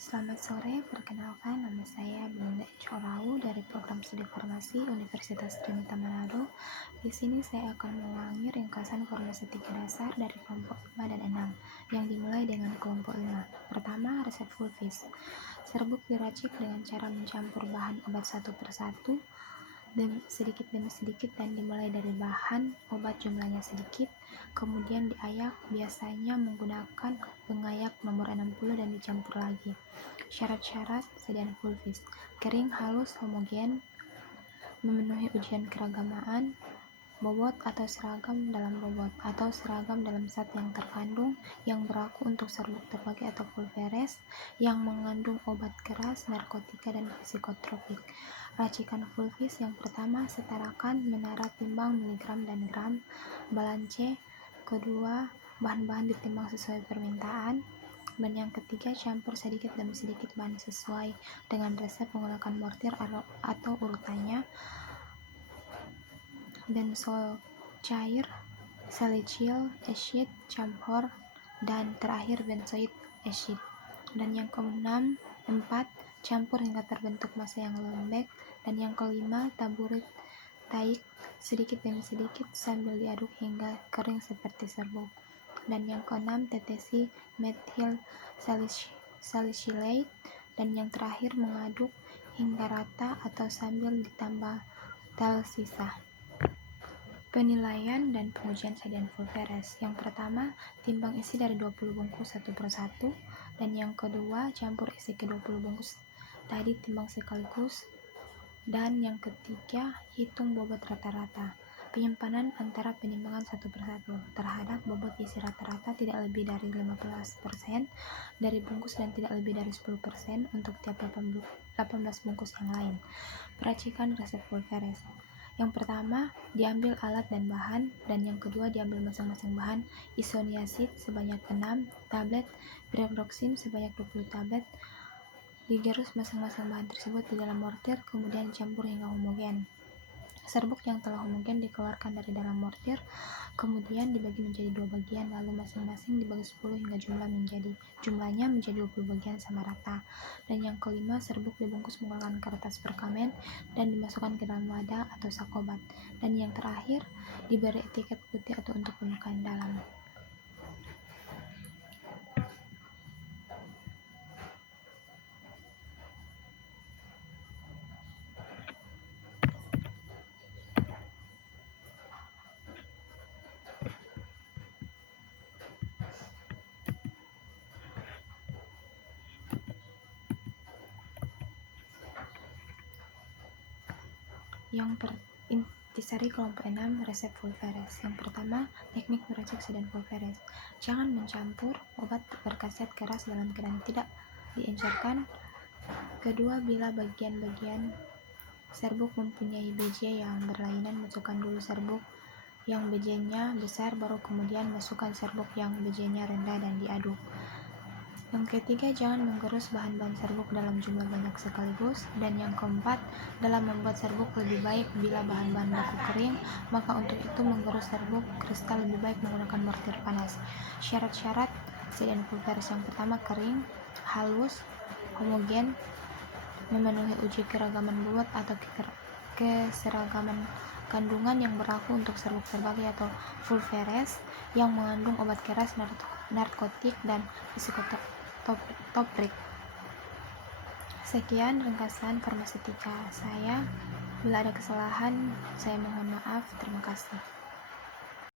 Selamat sore, perkenalkan nama saya Belinda Corau dari Program Studi Farmasi Universitas Trinita Manado. Di sini saya akan mengulangi ringkasan formasi 3 dasar dari kelompok 5 dan 6 yang dimulai dengan kelompok 5. Pertama, resep Fulvis. Serbuk diracik dengan cara mencampur bahan obat satu persatu sedikit demi sedikit dan dimulai dari bahan obat jumlahnya sedikit, kemudian diayak biasanya menggunakan pengayak nomor 60 dan dicampur lagi. Syarat-syarat sediaan Fulvis: kering, halus, homogen, memenuhi ujian keragamaan, bobot atau seragam dalam bobot atau seragam dalam zat yang terkandung, yang berlaku untuk serbuk terbagi atau pulveres, yang mengandung obat keras, narkotika, dan psikotropik. Racikan Fulvis yang pertama, setarakan menara timbang miligram dan gram, balance. Kedua, bahan-bahan ditimbang sesuai permintaan. Dan yang ketiga, campur sedikit demi sedikit bahan sesuai dengan resep menggunakan mortir atau urutannya. Benzoyl cair, salicylic acid campur, dan terakhir benzoic acid. Dan yang keenam, 4, campur hingga terbentuk massa yang lembek. Dan yang kelima, taburi taik sedikit demi sedikit sambil diaduk hingga kering seperti serbuk. Dan yang keenam, tetesi methyl salicylate. Dan yang terakhir, mengaduk hingga rata atau sambil ditambah tel sisa. Penilaian dan pengujian sediaan Fulveres. Yang pertama, timbang isi dari 20 bungkus satu persatu. Dan yang kedua, campur isi ke 20 bungkus tadi timbang sekaligus. Dan yang ketiga, hitung bobot rata-rata. Penyimpanan antara penimbangan satu persatu terhadap bobot isi rata-rata tidak lebih dari 15% dari bungkus dan tidak lebih dari 10% untuk tiap 18 bungkus yang lain. Peracikan resep Fulveres. Yang pertama, diambil alat dan bahan, dan yang kedua diambil masing-masing bahan. Isoniazid sebanyak 6 tablet, Briaroxin sebanyak 20 tablet. Digerus masing-masing bahan tersebut di dalam mortir, kemudian dicampur hingga homogen. Serbuk yang telah homogen dikeluarkan dari dalam mortir, kemudian dibagi menjadi 2 bagian, lalu masing-masing dibagi 10 hingga jumlahnya menjadi 20 bagian sama rata. Dan yang kelima, serbuk dibungkus menggunakan kertas perkamen dan dimasukkan ke dalam wadah atau sak obat. Dan yang terakhir, diberi etiket putih atau untuk pemakaian dalam. Intisari kelompok 6, resep Fulveres. Yang pertama, teknik meracik sediaan Fulveres. Jangan mencampur obat berkhasiat keras dalam keadaan tidak diencerkan. Kedua, bila bagian-bagian serbuk mempunyai biji yang berlainan, masukkan dulu serbuk yang bijinya besar, baru kemudian masukkan serbuk yang bijinya rendah dan diaduk. Yang ketiga, jangan menggerus bahan-bahan serbuk dalam jumlah banyak sekaligus. Dan yang keempat, dalam membuat serbuk lebih baik bila bahan-bahan baku kering, maka untuk itu menggerus serbuk kristal lebih baik menggunakan mortir panas. Syarat-syarat sediaan Fulveres. Yang pertama, kering, halus, homogen, memenuhi uji keragaman bobot atau keseragaman kandungan yang berlaku untuk serbuk terbagi atau Fulveres yang mengandung obat keras, narkotik, dan psikotropik. Sekian ringkasan farmaseutika saya. Bila ada kesalahan, saya mohon maaf. Terima kasih.